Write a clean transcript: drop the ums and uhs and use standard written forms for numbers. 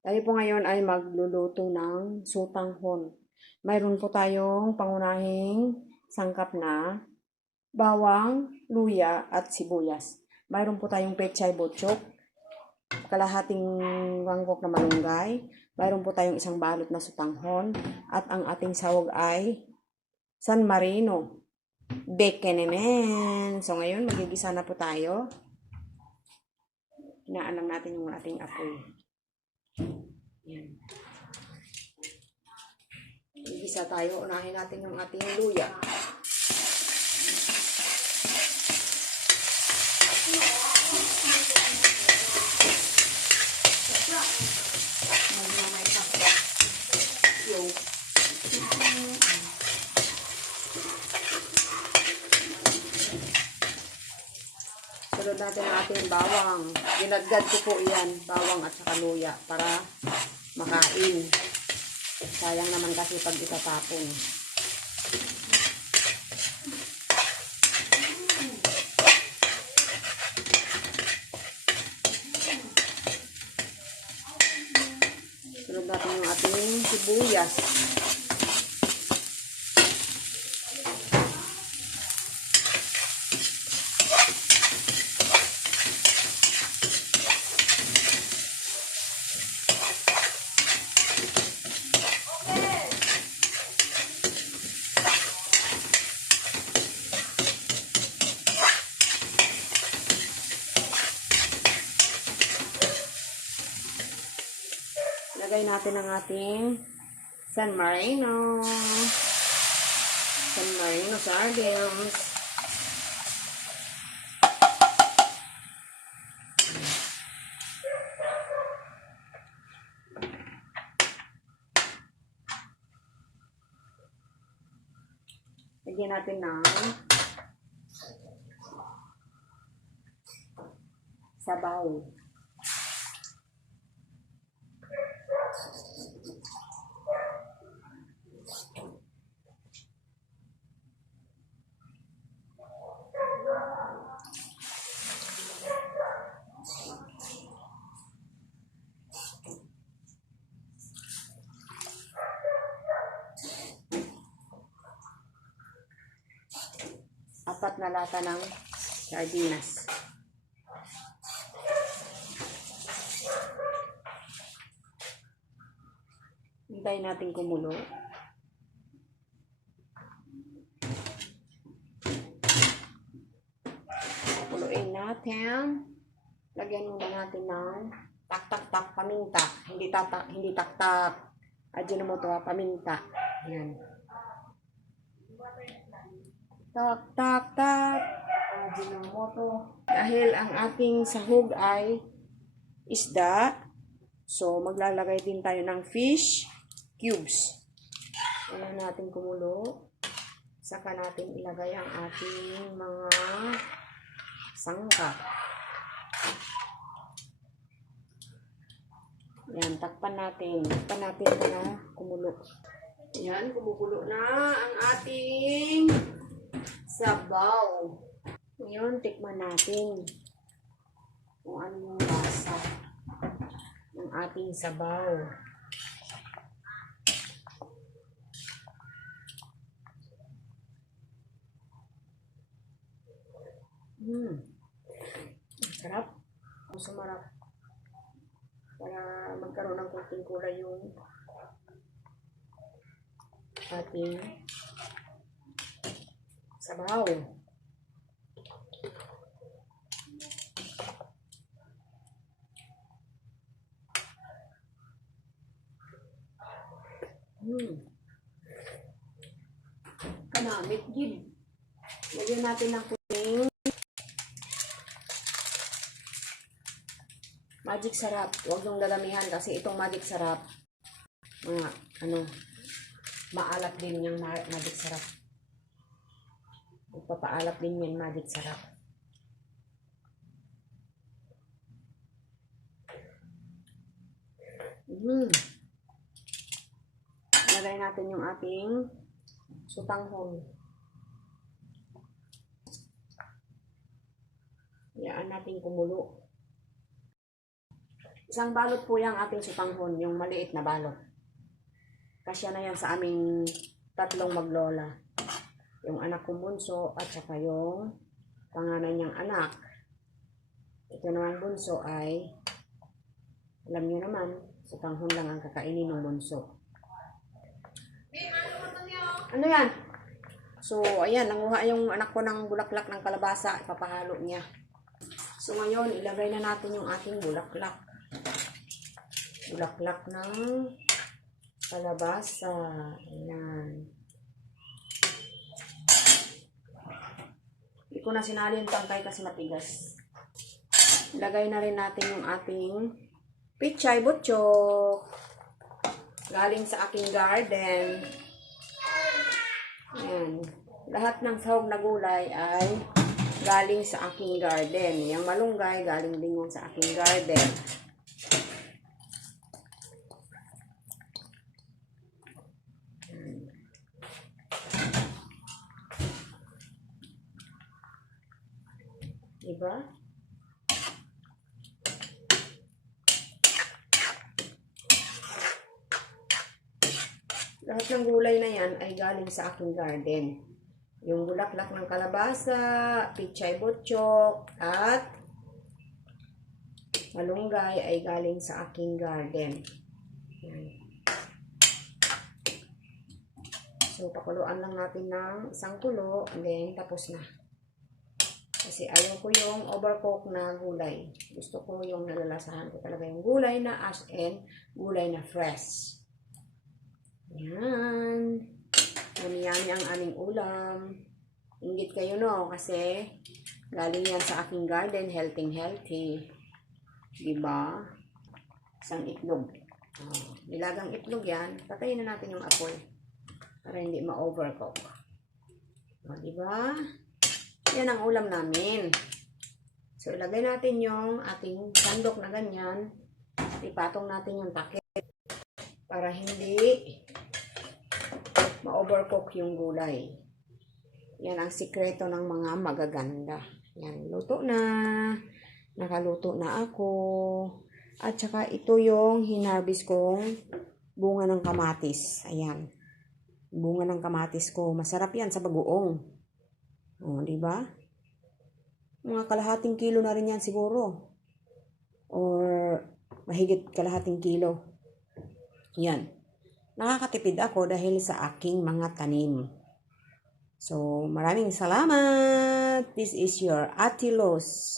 Tayo po ngayon ay magluluto ng sutanghon. Mayroon po tayong pangunahing sangkap na bawang, luya at sibuyas. Mayroon po tayong pechay butchok, kalahating mangkok na malunggay. Mayroon po tayong isang balot na sutanghon at ang ating sahog ay San Marino. Bekenemen. So ngayon magigisa na po tayo. Hinaan lang natin yung ating apoy. Yan. Igisa tayo. Unahin natin yung ating luya. Sunod natin ang ating bawang. Ginadgad ko po yan, bawang at saka luya para makain. Sayang naman kasi pag itatapon. Sunod natin yung ating sibuyas. Lagay natin ang ating San Marino. San Marino sardines. Lagyan natin ng sabaw. Apat na lata ng sardinas. Hintayin natin kumulo. Kuluin natin. Lagyan muna natin ng tak-tak-tak paminta. Hindi tak-tak. Ajinomoto paminta. Yan. Tak-tak-tak. Ajinomoto. Dahil ang ating sahog ay isda, so maglalagay din tayo ng fish cubes. Ayan natin kumulo. Saka natin ilagay ang ating mga sangkap. Yan, takpan natin. Takpan natin para kumulo. Yan, kumukulo na ang ating sabaw. Ngayon, tikman natin kung ano yung lasa ng ating sabaw. Sarap. Sumarap. Para magkaroon ng kunting kulay yung ating sabaw. Kanamit gid. Lagyan natin ng kunting magic sarap. Huwag yung dadamihan kasi itong magic sarap, maalat din yung magic sarap. Ipapaalat din yung magic sarap. Lagay natin yung ating sutanghon. Hayaan natin kumulo. Isang balot po yung ating sutanghon, yung maliit na balot. Kasya na yan sa aming tatlong maglola. Yung anak kong bunso at saka yung panganay niyang anak. Ito naman bunso ay, alam niyo naman, sutanghon lang ang kakainin ng bunso. Ano yan? So, ayan, nanguha yung anak ko ng bulaklak ng kalabasa. Ipapahalo niya. So, ngayon, ilagay na natin yung ating bulaklak. Bulaklak ng kalabasa. Ayan. Hindi ko na sinali yung tangkay kasi matigas. Ilagay na rin natin yung ating pichay butchok. Galing sa aking garden. Ayan. Lahat ng sahog na gulay ay galing sa aking garden. Yung malunggay, galing din yan sa aking garden. Diba? Lahat ng gulay na yan ay galing sa aking garden. Yung bulaklak ng kalabasa, pichay butchok, at malunggay ay galing sa aking garden. Yan. So, pakuluan lang natin ng isang kulo, and then tapos na. Kasi ayaw ko yung overcooked na gulay. Gusto ko yung nalalasahan ko talaga yung gulay na as in, gulay na fresh. Yan. Yummy-yummy ang aming ulam. Inggit kayo no, kasi galing yan sa aking garden, healthy. Diba? Isang itlog. Nilagang itlog yan. Patayin na natin yung apoy para hindi ma-overcook. Diba? Yan ang ulam namin. So, ilagay natin yung ating sandok na ganyan. Ipatong natin yung takip para hindi ma-overcook yung gulay. Yan ang sikreto ng mga magaganda. Yan, luto na. Nakaluto na ako. At saka ito yung hinarvest kong bunga ng kamatis. Ayan. Bunga ng kamatis ko. Masarap yan sa bagoong. O, diba? Mga kalahating kilo na rin yan siguro. Or mahigit kalahating kilo. Yan. Nakakatipid ako dahil sa aking mga tanim. So, maraming salamat. This is your Ate Los.